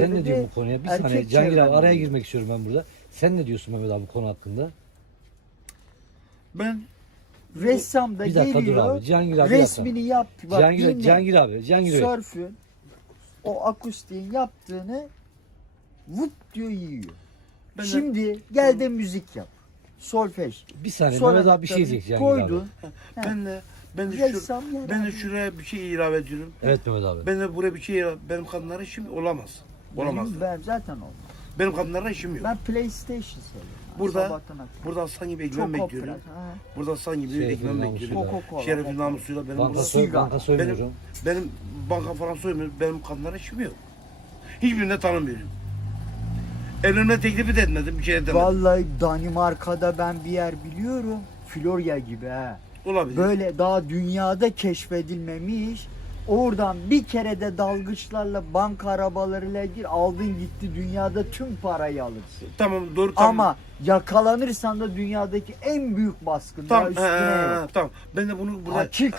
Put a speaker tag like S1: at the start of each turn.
S1: Sen ne diyorsun bu konuya? Bir saniye Cangir şey abi anladım. araya girmek istiyorum ben burada. Sen ne diyorsun Mehmet abi bu konu hakkında?
S2: Ben
S3: ressam da geliyor. Dur abi. Cangir abi resmini yapıyor.
S1: yap. Cangir, Cangir mi? abi. Cangir Sörfün, abi. Sörfün
S3: o akustiğin yaptığını vup diyor yiyor. Ben Şimdi de, gel de müzik yap. Solfej.
S1: Bir saniye Sonra Mehmet abi bir şey diyecek Cangir koydu. abi.
S2: He. Ben de ben, de ressam şu, ben, ben de şuraya bir şey ilave ediyorum.
S1: Evet Mehmet abi.
S2: Ben de buraya bir şey ilave Benim kanlarım şimdi olamaz. Olamaz.
S3: Benim zaten oldu.
S2: Benim kadınlarla işim yok.
S3: Ben PlayStation seviyorum.
S2: Burada ha. burada aslan şey, şey, gibi ekmek bekliyorum. Burada aslan gibi şey, ekmek bekliyorum. Şerefin namusuyla
S1: benim banka burada soyga. Banka soymuyorum.
S2: Benim, benim banka falan soymuyorum. Benim kadınlara işim yok. Hiçbirini de tanımıyorum. Evlenme teklifi de etmedim. Bir şey edemem.
S3: Vallahi Danimarka'da ben bir yer biliyorum. Florya gibi ha. Olabilir. Böyle daha dünyada keşfedilmemiş. Oradan bir kere de dalgıçlarla banka arabalarıyla gir aldın gitti dünyada tüm parayı alırsın. Tamam dur tamam. Ama yakalanırsan da dünyadaki en büyük baskın. Tamam, ee, yok.
S2: tamam. Ben de bunu burada... Açık.